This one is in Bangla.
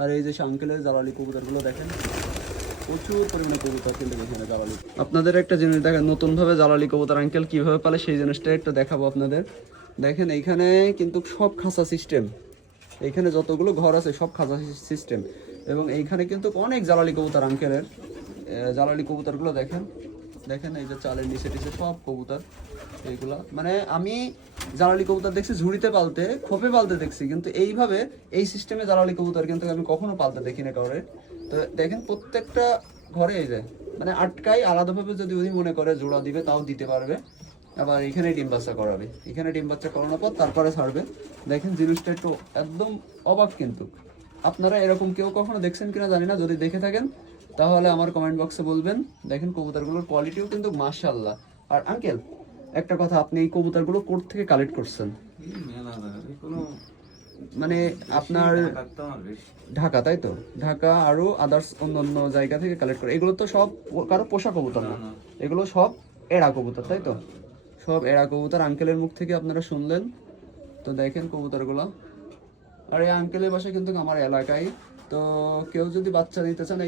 আর এই যে আঙ্কেলের জ্বালালি কবুতরগুলো দেখেন, প্রচুর পরিমাণে কবুতর কিন্তু এখানে জ্বালালি। আপনাদের একটা জিনিস দেখেন, নতুনভাবে জ্বালালি কবুতর আঙ্কেল কীভাবে পালে সেই জিনিসটা একটু দেখাবো আপনাদের। দেখেন এইখানে কিন্তু সব খাঁচা সিস্টেম, এইখানে যতগুলো ঘর আছে সব খাঁচা সিস্টেম, এবং এইখানে কিন্তু অনেক জ্বালালি কবুতর আঙ্কেলের। জ্বালালি কবুতরগুলো দেখেন, দেখেন এই যে চালের নিচে টিচে সব কবুতর এইগুলা। মানে আমি জ্বালালি কবুতর দেখছি ঝুড়িতে পালতে, খোপে পালতে দেখছি, কিন্তু এইভাবে এই সিস্টেমে জ্বালালি কবুতর কিন্তু আমি কখনো পালতে দেখি না কাউরে। তো দেখেন প্রত্যেকটা ঘরে এই যে মানে আটকাই আলাদাভাবে, যদি উনি মনে করে জোড়া দিবে তাও দিতে পারবে। আবার এখানে ডিম বাচ্চা করাবে, এখানে ডিম বাচ্চা করানোর পর তারপরে ছাড়বে। দেখেন জিনিসটা একটু একদম অবাক। কিন্তু আপনারা এরকম কেউ কখনো দেখছেন কিনা জানি না, যদি দেখে থাকেন তাহলে আমার কমেন্ট বক্সে বলবেন। দেখেন কবুতরগুলোর কোয়ালিটিও কিন্তু মাশাআল্লাহ। আর আঙ্কেল একটা কথা, আপনি এই কবুতরগুলো কোথা থেকে কালেক্ট করছেন? মানে আপনার ঢাকা, তাই তো? ঢাকা আরো আদার্স অন্যান্য জায়গা থেকে কালেক্ট করে? এগুলো তো সব কারো পোষা কবুতর না, এগুলো সব এড়া কবুতর, তাই তো? সব এড়া কবুতর আঙ্কেলের মুখ থেকে আপনারা শুনলেন। তো দেখেন কবুতরগুলো। আর এই আঙ্কেলের বাসা কিন্তু আমার এলাকায়। তো কেউ যদি বাচ্চা নিতে চান